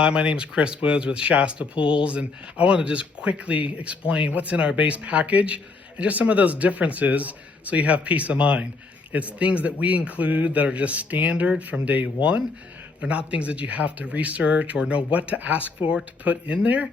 Hi, my name is Chris Woods with Shasta Pools, and I want to just quickly explain what's in our base package and just some of those differences so you have peace of mind. It's things that we include that are just standard from day one. They're not things that you have to research or know what to ask for to put in there,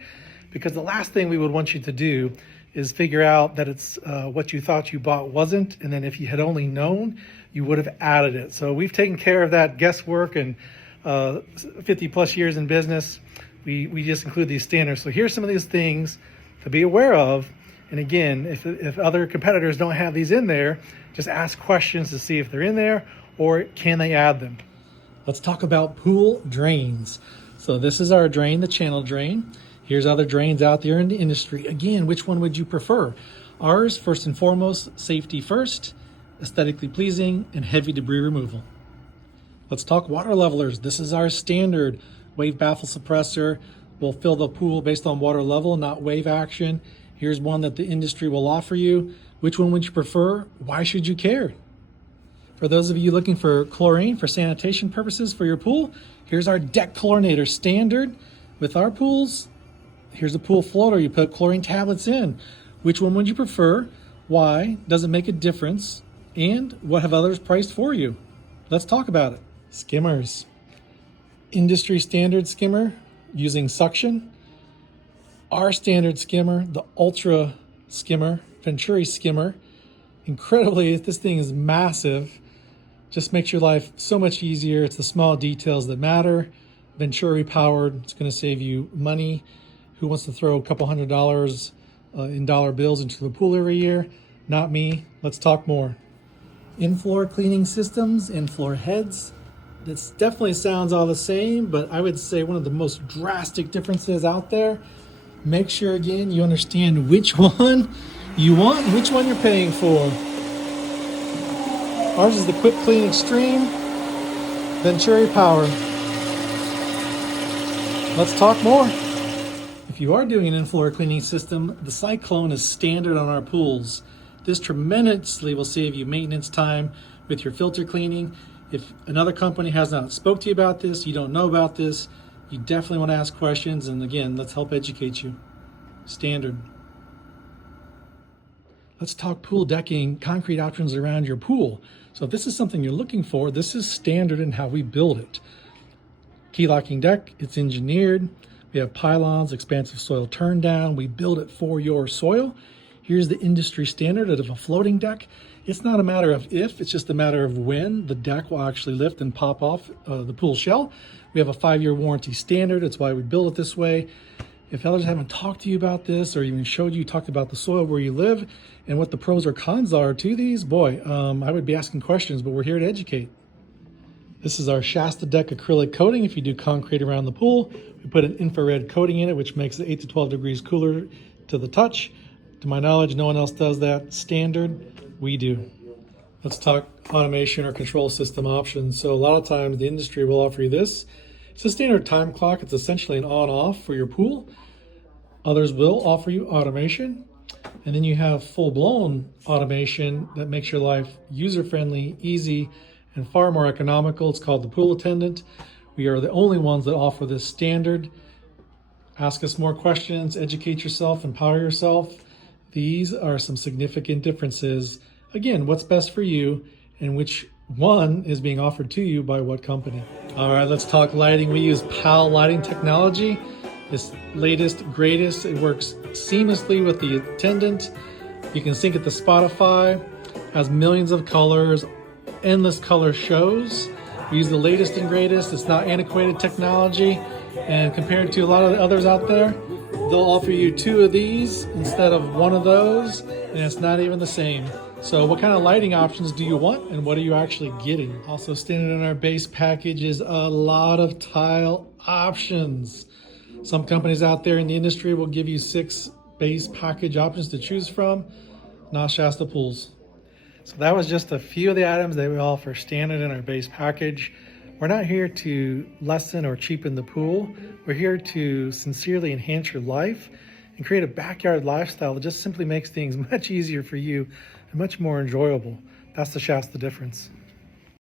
because the last thing we would want you to do is figure out that it's what you thought you bought wasn't, and then if you had only known, you would have added it. So we've taken care of that guesswork, and 50 plus years in business, we just include these standards. So here's some of these things to be aware of. And again, if other competitors don't have these in there, just ask questions to see if they're in there or can they add them. Let's talk about pool drains. So this is our drain, the channel drain. Here's other drains out there in the industry. Again, which one would you prefer? Ours, first and foremost, safety first, aesthetically pleasing, and heavy debris removal. Let's talk water levelers. This is our standard wave baffle suppressor. We'll fill the pool based on water level, not wave action. Here's one that the industry will offer you. Which one would you prefer? Why should you care? For those of you looking for chlorine for sanitation purposes for your pool, here's our deck chlorinator standard. With our pools, here's a pool floater. You put chlorine tablets in. Which one would you prefer? Why? Does it make a difference? And what have others priced for you? Let's talk about it. Skimmers. Industry standard skimmer using suction. Our standard skimmer, the Ultra skimmer, Venturi skimmer. Incredibly, this thing is massive. Just makes your life so much easier. It's the small details that matter. Venturi powered. It's going to save you money. Who wants to throw a couple $100 in dollar bills into the pool every year? Not me. Let's talk more. In-floor cleaning systems, in-floor heads. This definitely sounds all the same, but I would say one of the most drastic differences out there. Make sure, again, you understand which one you want and which one you're paying for. Ours is the Quick Clean Extreme, Venturi Power. Let's talk more. If you are doing an in-floor cleaning system, the Cyclone is standard on our pools. This tremendously will save you maintenance time with your filter cleaning. If another company has not spoke to you about this, you don't know about this, you definitely want to ask questions. And again, let's help educate you. Standard. Let's talk pool decking, concrete options around your pool. So if this is something you're looking for, this is standard in how we build it. Key locking deck, it's engineered. We have pylons, expansive soil turn down. We build it for your soil. Here's the industry standard of a floating deck. It's not a matter of if, it's just a matter of when the deck will actually lift and pop off the pool shell. We have a 5-year warranty standard. That's why we build it this way. If others haven't talked to you about this or even showed you, talked about the soil where you live and what the pros or cons are to these, boy, I would be asking questions, but we're here to educate. This is our Shasta deck acrylic coating. If you do concrete around the pool, we put an infrared coating in it, which makes it 8 to 12 degrees cooler to the touch. To my knowledge, no one else does that. Standard, we do. Let's talk automation or control system options. So a lot of times the industry will offer you this. It's a standard time clock. It's essentially an on-off for your pool. Others will offer you automation. And then you have full-blown automation that makes your life user-friendly, easy, and far more economical. It's called the Pool Attendant. We are the only ones that offer this standard. Ask us more questions, educate yourself, empower yourself. These are some significant differences. Again, what's best for you and which one is being offered to you by what company. All right, let's talk lighting. We use PAL lighting technology. It's latest, greatest. It works seamlessly with the Attendant. You can sync it to Spotify. Has millions of colors, endless color shows. We use the latest and greatest. It's not antiquated technology. And compared to a lot of the others out there, they'll offer you 2 of these instead of 1 of those, and it's not even the same. So what kind of lighting options do you want, and what are you actually getting? Also standard in our base package is a lot of tile options. Some companies out there in the industry will give you 6 base package options to choose from, not Shasta Pools. So that was just a few of the items that we offer standard in our base package. We're not here to lessen or cheapen the pool. We're here to sincerely enhance your life and create a backyard lifestyle that just simply makes things much easier for you and much more enjoyable. That's the Shasta difference.